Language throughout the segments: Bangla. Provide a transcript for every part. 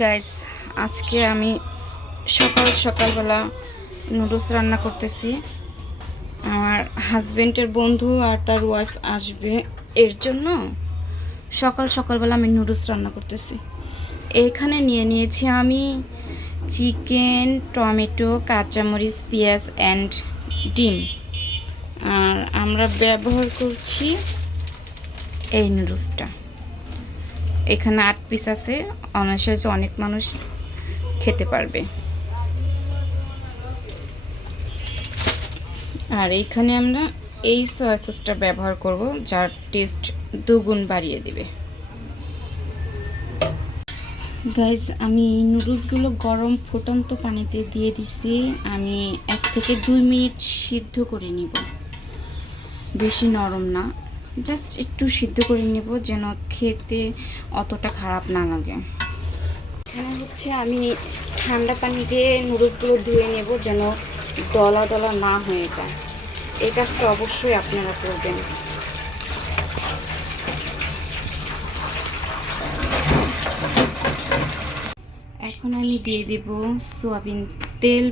গাইস, আজকে আমি সকালবেলা নুডলস রান্না করতেছি। আমার হাজবেন্ডের বন্ধু আর তার ওয়াইফ আসবে, এর জন্য সকালবেলা আমি নুডলস রান্না করতেছি। এখানে নিয়ে নিয়েছি আমি চিকেন, টমেটো, কাঁচামরিচ, পেঁয়াজ অ্যান্ড ডিম। আর আমরা ব্যবহার করছি এই নুডলসটা। এখানে 8 পিস আছে, অনায়াসে অনেক মানুষ খেতে পারবে। আর এইখানে আমরা এই সয়া সসটা ব্যবহার করব, যার টেস্ট দুগুণ বাড়িয়ে দেবে। গাইজ, আমি নুডলসগুলো গরম ফুটন্ত পানিতে দিয়ে দিছি। আমি 1 থেকে 2 মিনিট সিদ্ধ করে নিব, বেশি নরম না, জাস্ট একটু সিদ্ধ করে নেব যেন খেতে অতটা খারাপ না লাগে। এখানে হচ্ছে আমি ঠান্ডা পানি দিয়ে নুডলসগুলো ধুয়ে নেব যেন দলা দলা না হয়ে যায়। এই কাজটা অবশ্যই আপনারা করবেন। এখন আমি দিয়ে দেব সয়াবিন তেল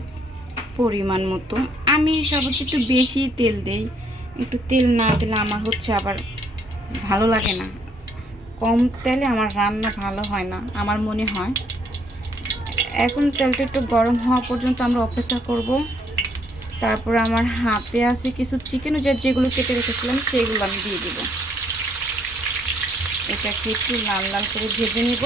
পরিমাণ মতো। আমি সর্বোচ্চ একটু বেশি তেল দেই, একটু তেল না দিলে আমার হচ্ছে আবার ভালো লাগে না। কম তেলে আমার রান্না ভালো হয় না আমার মনে হয়। এখন তেলটা একটু গরম হওয়া পর্যন্ত আমরা অপেক্ষা করব। তারপরে আমার হাতে আছে কিছু চিকেন, যেগুলো কেটে রেখেছিলাম সেগুলো আমি দিয়ে দিব। এটাকে একটু লাল লাল করে ভেজে নিব।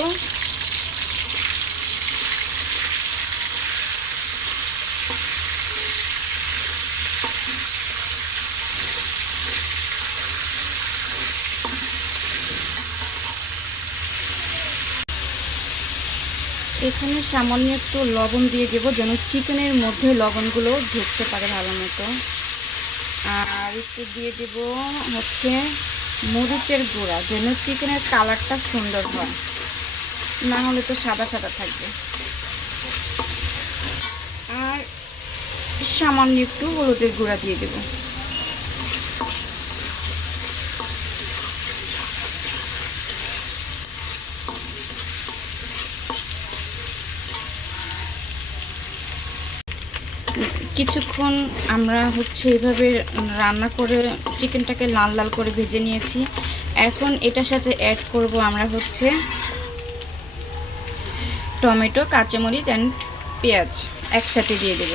এখানে সামান্য একটু লবণ দিয়ে দেবো যেন চিকেনের মধ্যে লবণগুলো ঢুকতে পারে ভালো মতো। আর একটু দিয়ে দেব হচ্ছে মরিচের গুঁড়া, যেন চিকেনের কালারটা সুন্দর হয়, না হলে তো সাদা সাদা থাকবে। আর সামান্য একটু হলুদের গুঁড়া দিয়ে দেব। কিছুক্ষণ আমরা হচ্ছে এইভাবে রান্না করে চিকেনটাকে লাল লাল করে ভেজে নিয়েছি। এখন এটার সাথে অ্যাড করব আমরা হচ্ছে টমেটো, কাঁচামরিচ অ্যান্ড পেঁয়াজ একসাথে দিয়ে দেব।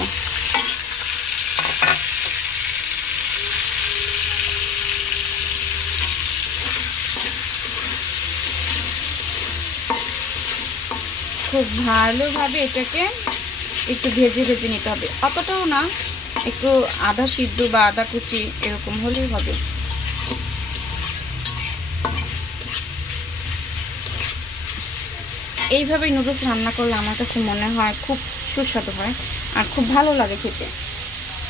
খুব ভালোভাবে এটাকে একটু ভেজে ভেজে নিতে হবে, অতটাও না, একটু আধা সিদ্ধ বা আধা কুচি এরকম হলেই হবে। এইভাবেই নুডলস রান্না করলে আমার কাছে মনে হয় খুব সুস্বাদু হয় আর খুব ভালো লাগে খেতে।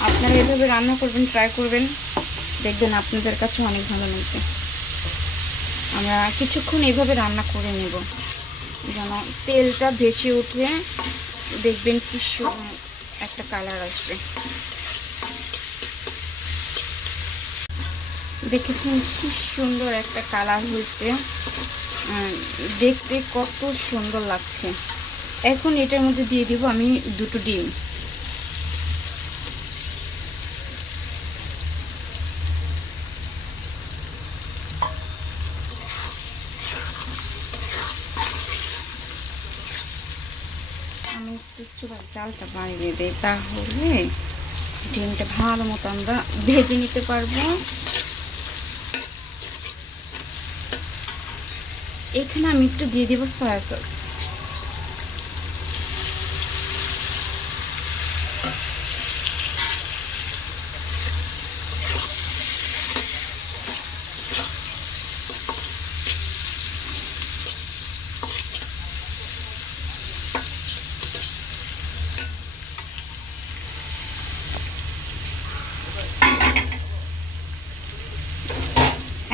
আপনারা এভাবে রান্না করবেন, ট্রাই করবেন, দেখবেন আপনাদের কাছে অনেক ভালো লাগবে। আমরা কিছুক্ষণ এইভাবে রান্না করে নেব যেন তেলটা ভেসে উঠে, দেখবেন কি একটা কালার আসবে। দেখেছেন কি সুন্দর একটা কালার হয়েছে, দেখতে কত সুন্দর লাগছে। এখন এটার মধ্যে দিয়ে দিব আমি 2টো ডিম। আমি একটু চুলার জালটা বাড়িয়ে দিই, তাহলে ডিমটা ভালো মতো আমরা ভেজে নিতে পারবো। এখানে আমি একটু দিয়ে দেবো সয়া সস।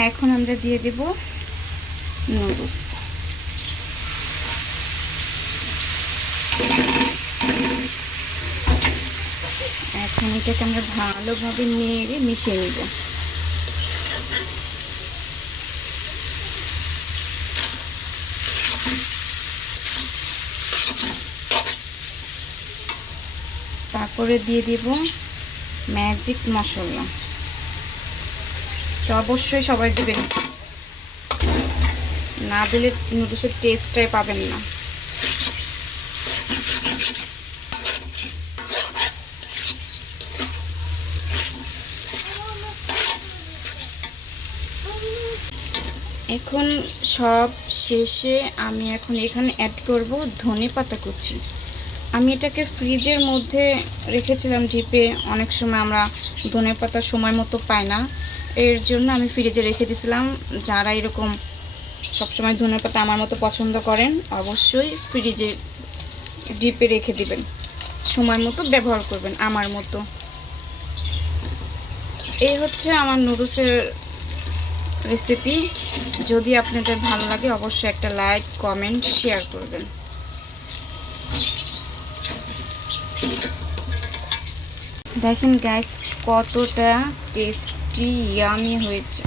এখন আমরা দিয়ে দেব নুডলস। এখন এটাকে আমরা ভালোভাবে নেড়ে মিশিয়ে নেব। তারপরে দিয়ে দিব ম্যাজিক মশলা। তো অবশ্যই সবাই দেবেন, না দিলে নুডলসের টেস্টটাই পাবেন না। এখন সব শেষে আমি এখন এখানে অ্যাড করব ধনেপাতা কুচি। আমি এটাকে ফ্রিজের মধ্যে রেখেছিলাম ডিপে। অনেক সময় আমরা ধনেপাতা সময় মতো পাই না, এর জন্য আমি ফ্রিজে রেখে দিয়েছিলাম। যারা এরকম সবসময় ধনেপাতা আমার মতো পছন্দ করেন অবশ্যই ফ্রিজে ডিপে রেখে দিবেন, সময় মতো ব্যবহার করবেন আমার মতো। এই হচ্ছে আমার নুডলসের রেসিপি। যদি আপনাদের ভালো লাগে অবশ্যই একটা লাইক, কমেন্ট, শেয়ার করবেন। দেখেন গাইস কতটা টেস্টি ইয়ামি হয়েছে।